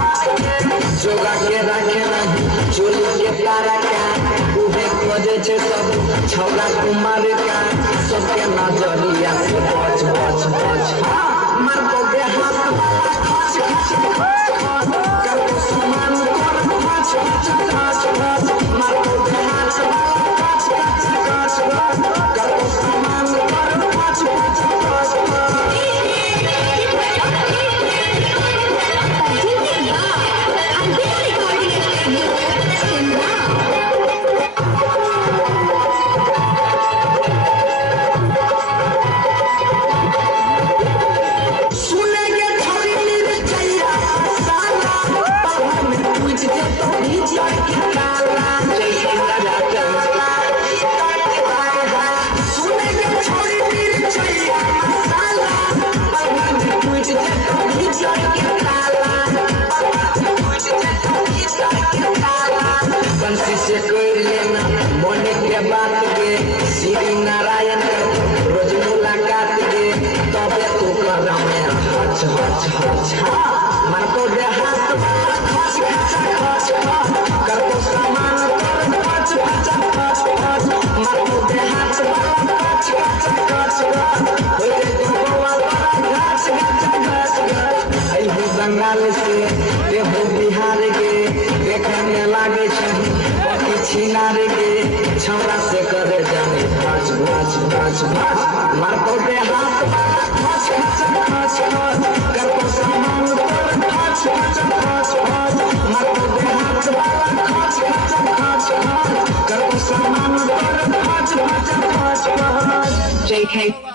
जोगा के रखे नहीं चोली के तारा का उहे खोजे छे सब छौरा कुमार का सबके नजरिया से बच बच बच मार को दे हाथ वाला खच खच खच कर को समान कर खच खच खच खच मार को दे हाथ वाला खच खच खच खच कर को समान कर खच खच खच से कोई लेना मोने के बात के श्री नारायण का रोज मुलाकात के तबे तो कदम में हच हच हच मन को दे हाथ वाला खच खच खच कर को समान कर खच खच खच खच मन को दे हाथ वाला खच खच खच होए तो वाला खच खच खच आई हो बंगाल से ये हो बिहार के देखने लागे छही छिनार के छौरा से करे जाने भाज भाज भाज भाज मार को दे हाथ वाला खच खच खच कर को समान कर खच खच खच मार को दे हाथ वाला खच खच खच कर को समान कर खच खच खच JK